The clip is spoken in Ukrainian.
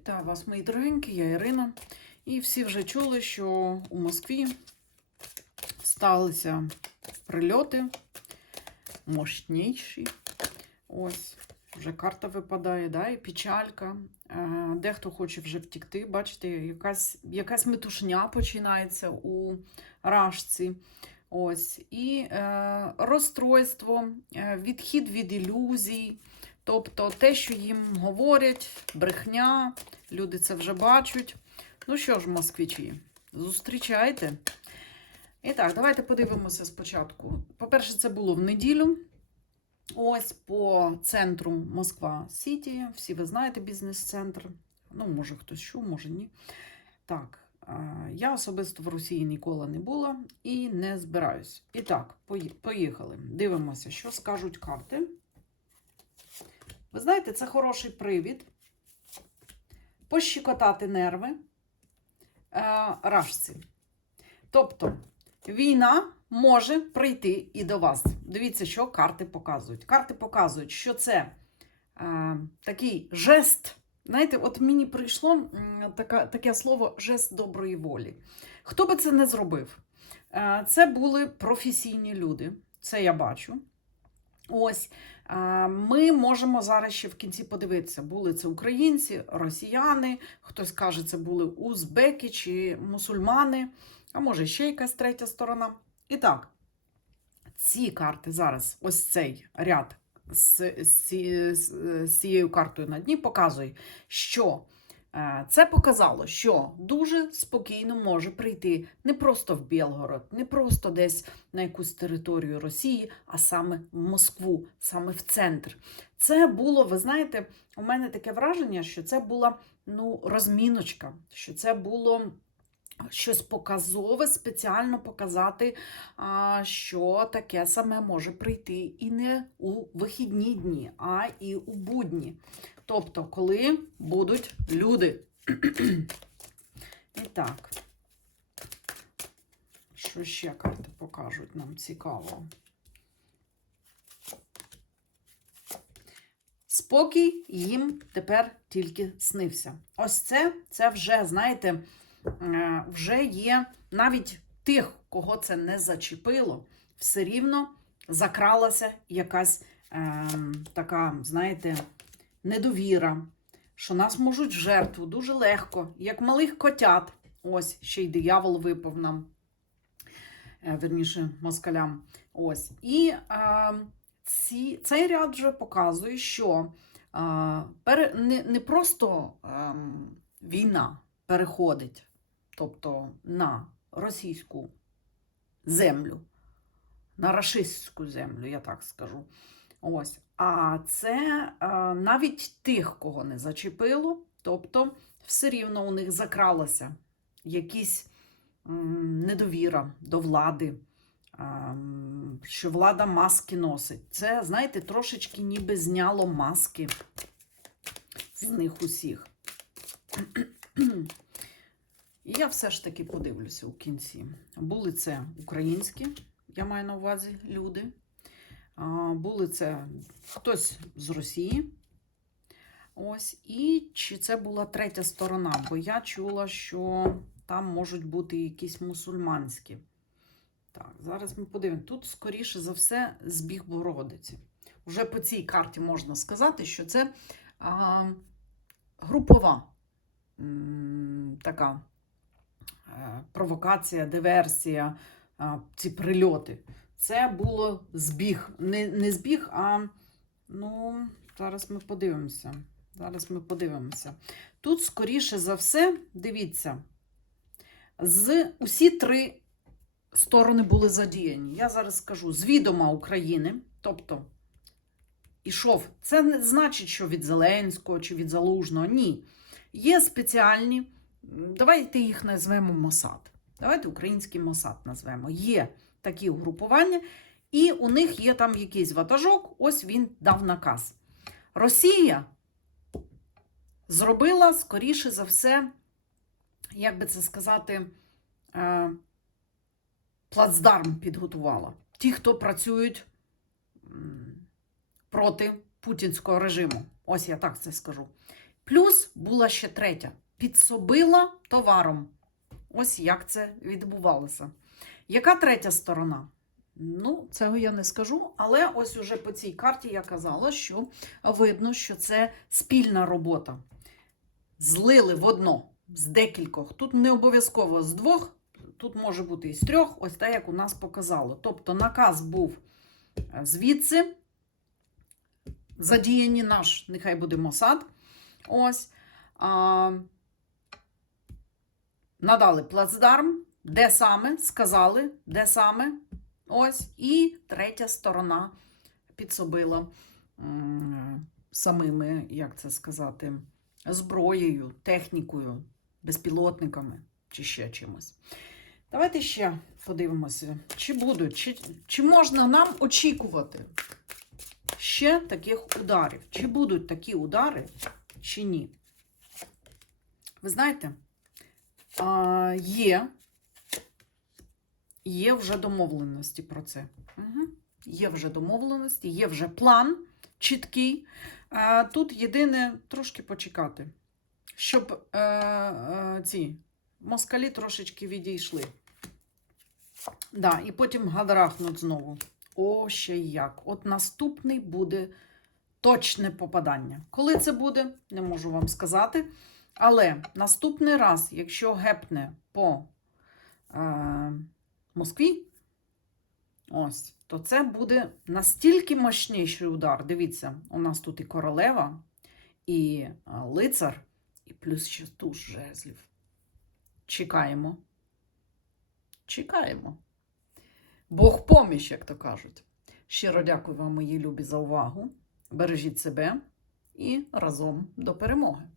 Вітаю вас, мої дорогенькі, я Ірина. І всі вже чули, що у Москві сталися прильоти мощніші. Ось, вже карта випадає, да, і печалька. Е, Дехто хоче вже втікти. Бачите, якась, якась метушня починається у рашці. Ось, і е, розстройство, е, відхід від ілюзій. Тобто те, що їм говорять, брехня, люди це вже бачать. Ну що ж, москвичі, зустрічайте. І так, давайте подивимося спочатку. По-перше, це було в неділю. Ось по центру Москва Сіті. Всі ви знаєте бізнес-центр. Ну, може, хтось чув, може ні. Так, е, я особисто в Росії ніколи не була і не збираюсь. І так, поїхали. Дивимося, що скажуть карти. Ви знаєте, це хороший привід пощекотати нерви е, рашці. Тобто, війна може прийти і до вас. Дивіться, що карти показують. Карти показують, що це е, такий жест. Знаєте, от мені прийшло м, така, таке слово жест доброї волі. Хто би це не зробив? Е, це були професійні люди, це я бачу. Ось ми можемо зараз ще в кінці подивитися, були це українці, росіяни, хтось каже, це були узбеки чи мусульмани, а може ще якась третя сторона. І так, ці карти зараз, ось цей ряд з, з, з, з цією картою на дні показує, що це показало, що дуже спокійно може прийти не просто в Білгород, не просто десь на якусь територію Росії, а саме в Москву, саме в центр. Це було, ви знаєте, у мене таке враження, що це була ну, розміночка, що це було. Щось показове, спеціально показати, що таке саме може прийти і не у вихідні дні, а і у будні. Тобто, коли будуть люди. І так, що ще карти покажуть нам цікаво? Спокій їм тепер тільки снився. Ось це, це вже, знаєте, вже є навіть тих, кого це не зачепило, все рівно закралася якась е, така, знаєте, недовіра, що нас можуть жертву дуже легко, як малих котят. Ось ще й диявол випав нам, е, верніше, москалям. Ось. І е, ці, цей ряд вже показує, що е, пере, не, не просто е, війна переходить, тобто на російську землю, на рашистську землю, я так скажу. Ось. А це е, навіть тих, кого не зачепило, тобто все рівно у них закралася якісь м, недовіра до влади, ем, що влада маски носить. Це, знаєте, трошечки ніби зняло маски з них усіх. І я все ж таки подивлюся у кінці. Були це українські, я маю на увазі люди. Були це хтось з Росії. Ось, і чи це була третя сторона? Бо я чула, що там можуть бути якісь мусульманські. Так, зараз ми подивимося. Тут, скоріше за все, збіг Богородиці. Уже по цій карті можна сказати, що це а, групова м, така провокація, диверсія, ці прильоти. Це було збіг. Не, не збіг, а ну, зараз ми подивимося. Зараз ми подивимося. Тут, скоріше за все, дивіться, з усі три сторони були задіяні. Я зараз скажу з відома України, тобто ішов. Це не значить, що від Зеленського чи від Залужного. Ні. Є спеціальні, давайте їх назвемо Мосад. Давайте український Мосад назвемо. Є такі угрупування, і у них є там якийсь ватажок, ось він дав наказ. Росія зробила, скоріше за все, як би це сказати, е, плацдарм підготувала. Ті, хто працюють проти путінського режиму. Ось я так це скажу. Плюс була ще третя. Підсобила товаром. Ось як це відбувалося. Яка третя сторона? Ну, цього я не скажу, але ось уже по цій карті я казала, що видно, що це спільна робота. Злили в одно з декількох. Тут не обов'язково з двох, тут може бути і з трьох, ось так, як у нас показало. Тобто наказ був е, звідси, задіяні наш, нехай буде Мосад. Ось. Надали плацдарм, де саме, сказали, де саме. Ось. І третя сторона підсобила самими, як це сказати, зброєю, технікою, безпілотниками чи ще чимось. Давайте ще подивимося, чи будуть, чи, чи можна нам очікувати ще таких ударів. Чи будуть такі удари, чи ні. Ви знаєте, а, є, є вже домовленості про це. Угу. Є вже домовленості, є вже план чіткий. А, тут єдине трошки почекати, щоб е, е, ці москалі трошечки відійшли. Да, і потім гадрахнуть знову. О, ще як. От наступний буде точне попадання. Коли це буде, не можу вам сказати. Але наступний раз, якщо гепне по е, Москві, ось, то це буде настільки мощніший удар. Дивіться, у нас тут і королева, і е, лицар, і плюс ще туз жезлів. Чекаємо. Чекаємо. Бог поміч, як то кажуть. Щиро дякую вам, мої любі, за увагу. Бережіть себе і разом до перемоги.